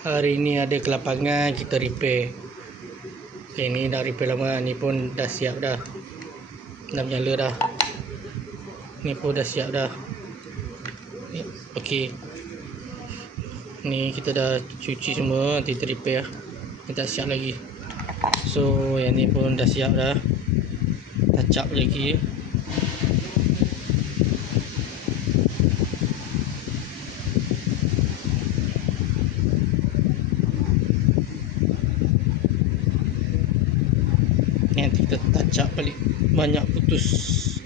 Hari ni ada kelapangan, kita repair. Okay, ni dah repair lama, ni pun dah siap dah. Dah menyala dah. Ni pun dah siap dah. Okey. Ni kita dah cuci semua, nanti kita repair. Ni tak siap lagi. So yang ni pun dah siap dah. Touch up lagi. Nanti kita touch up balik, banyak putus.